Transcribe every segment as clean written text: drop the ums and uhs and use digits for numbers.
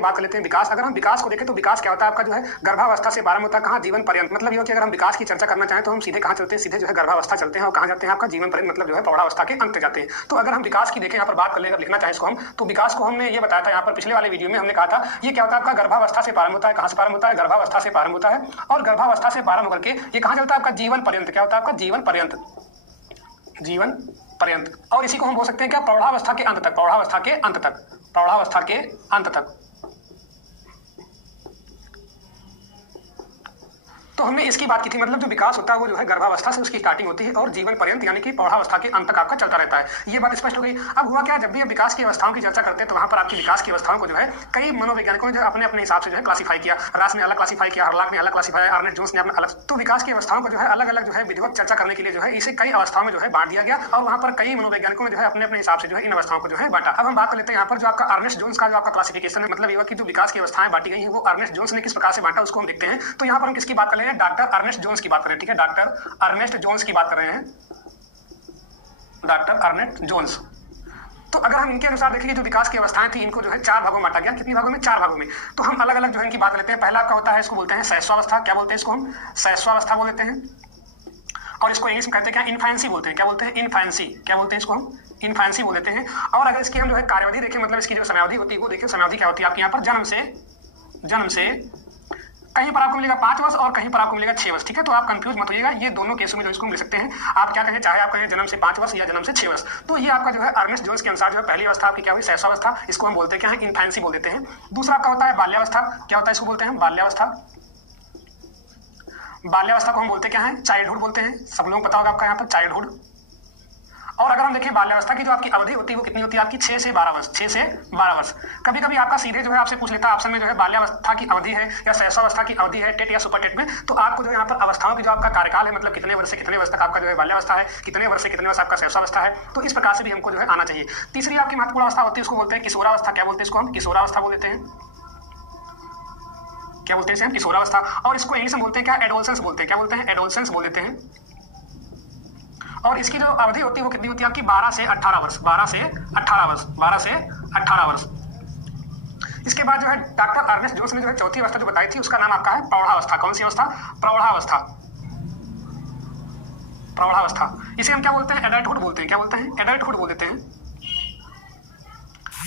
बात कर लेते हैं विकास। अगर हम विकास को देखें तो विकास क्या होता है आपका जो है गर्भावस्था से प्रारंभ होता है कहाँ जीवन पर्यंत। मतलब ये कि अगर हम विकास की चर्चा करना चाहें तो हम सीधे कहाँ चलते हैं, सीधे जो है गर्भावस्था चलते हैं और कहाँ जाते हैं आपका जीवन पर्यंत, मतलब जो है प्रौढ़ावस्था के अंत जाते हैं। तो अगर हम विकास की देखें यहाँ पर बात कर ले, अगर लिखना चाहें इसको हम, तो विकास को हमने ये बताया था यहाँ पर पिछले वाले वीडियो में हमने कहा था ये क्या होता है आपका गर्भावस्था से प्रारंभ होता है। कहाँ से प्रारंभ होता है? गर्भावस्था से प्रारंभ होता है और गर्भावस्था से प्रारंभ करके ये कहाँ चलता है आपका जीवन पर्यंत। क्या होता है आपका जीवन पर्यंत, जीवन पर्यंत। और इसी को हम बोल सकते हैं क्या प्रौढ़ावस्था के अंत तक, प्रौढ़ावस्था के अंत तक, प्रौढ़ावस्था के अंत तक। तो हमने इसकी बात की थी, मतलब जो विकास होता है वो जो है गर्भावस्था से उसकी स्टार्टिंग होती है और जीवन पर्यंत यानी कि प्रौढ़ावस्था के अंत तक आपका चलता रहता है। ये बात स्पष्ट हो गई। अब हुआ क्या, जब भी आप विकास की अवस्थाओं की चर्चा करते हैं तो वहां पर आपकी विकास की अवस्थाओं को जो है कई मनोवैज्ञानिकों ने अपने अपने हिसाब से जो है क्लासीफाई किया। रास ने अलग क्लासीफाई किया, हर्लॉक ने अलग क्लासीफाई, अर्नेस्ट जोन्स ने अपना अलग। तो विकास की अवस्थाओं को जो है अलग अलग जो है विधिवत चर्चा करने के लिए जो है इसे कई अवस्थाओं में जो है बांट दिया गया और वहां पर कई मनोवैज्ञानिकों ने जो है अपने अपने हिसाब से जो है इन अवस्थाओं को जो है बांटा। अब हम बात कर लेते हैं यहाँ पर जो आपका अर्नेस्ट जोन्स का जो आपका क्लासिफिकेशन है, मतलब ये कि जो विकास की अवस्थाएं बांटी गई है वो अर्नेस्ट जोन्स ने किस प्रकार से बांटा उसको हम देखते हैं। तो यहाँ पर हम किसकी बात कर रहे हैं? डॉक्टर अर्नेस्ट जोन्स की बात कर रहे हैं। ठीक है, डॉक्टर अर्नेस्ट जोन्स की बात कर रहे हैं, डॉक्टर अर्नेस्ट जोन्स। तो अगर हम इनके अनुसार देखेंगे जो विकास की अवस्थाएं थी इनको जो है चार भागों में बांटा गया। कितनी भागों में? चार भागों में। तो हम अलग अलग जो है इनकी बात लेते हैं। पहला आपका होता है, इसको बोलते हैं शैशवावस्था। क्या बोलते हैं इसको हम? शैशवावस्था बोल देते हैं। और इसको इंग्लिश में कहते हैं क्या? इन्फेंसी बोलते हैं। क्या बोलते हैं? इन्फेंसी। क्या बोलते हैं इसको हम? इन्फेंसी बोल देते हैं। और अगर इसकी हम जो है कार्यावधि देखें, मतलब इसकी जो समयावधि होती है वो देखिए समयावधि क्या होती है आपके यहाँ पर जन्म से कहीं पर आपको मिलेगा 5 वर्ष और कहीं पर आपको मिलेगा 6 वर्ष। ठीक है, तो आप कंफ्यूज मत होइएगा, ये दोनों केसों में जो इसको मिल सकते हैं। आप क्या कहें, चाहे आप कहें जन्म से 5 वर्ष या जन्म से 6 वर्ष। तो ये आपका जो है अर्नेस्ट जोन्स के अनुसार जो है पहली अवस्था आपकी क्या हुई? शैशवावस्था। इसको हम बोलते हैं क्या है? इन्फेंसी बोल देते हैं। दूसरा आपका होता है बाल्यावस्था। क्या होता है? इसको बोलते हैं बाल्यावस्था। बाल्यावस्था को हम बोलते क्या है? चाइल्डहुड बोलते हैं। सब लोगों को पता होगा आपका यहाँ पर चाइल्डहुड। और अगर हम देखें बाल्यावस्था की जो आपकी अवधि होती है वो कितनी होती है आपकी? 6 से 12 वर्ष। 6 से 12 वर्ष। कभी कभी आपका सीधे जो है आपसे पूछ लेता है ऑप्शन में जो है बाल्यावस्था की अवधि है या शैशवावस्था की अवधि है टेट या सुपर टेट में, तो आपको जो यहाँ पर अवस्थाओं की जो आपका कार्यकाल है, मतलब कितने वर्ष से कितने वर्ष तक आपका जो है बाल्यावस्था है, कितने वर्ष से कितने वर्ष आपका शैशवावस्था है, तो इस प्रकार से भी हमको जो है आना चाहिए। तीसरी आपकी महत्वपूर्ण अवस्था होती है उसको बोलते हैं किशोरावस्था। क्या बोलते हैं इसको हम? किशोरावस्था बोल देते हैं। क्या बोलते हैं? किशोरावस्था। और इसको इंग्लिश में बोलते हैं क्या? एडोलसेंस बोलते हैं। क्या बोलते हैं? एडोलसेंस बोल देते हैं। और इसकी जो अवधि होती है वो कितनी होती है आपकी? 12 से 18 वर्ष। 12 से 18 वर्ष। 12 से 18 वर्ष। इसके बाद जो है डॉक्टर अर्नेस्ट जोन्स ने जो है चौथी अवस्था जो बताई थी उसका नाम आपका है प्रौढ़ावस्था। कौन सी अवस्था? प्रौढ़ावस्था। प्रौढ़ावस्था। इसे हम क्या बोलते हैं? एडल्टहुड बोलते हैं। क्या बोलते हैं? एडल्टहुड बोल देते हैं।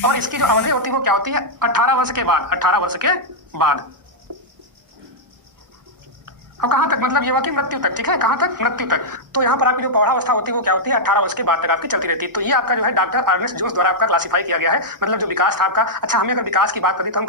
और इसकी जो अवधि होती है वो क्या होती है? 18 वर्ष के बाद। 18 वर्ष के बाद। अब कहाँ तक? मतलब ये हुआ कि मृत्यु तक। ठीक है, कहाँ तक? मृत्यु तक। तो यहाँ पर आपकी जो प्रौढ़ावस्था होती है वो क्या होती है? 18 वर्ष के बाद तक आपकी चलती रहती है। तो ये आपका जो है डॉक्टर अर्नेस्ट जोन्स द्वारा आपका क्लासीफाई किया गया है, मतलब जो विकास था आपका। अच्छा, हमें अगर विकास की बात करें तो हम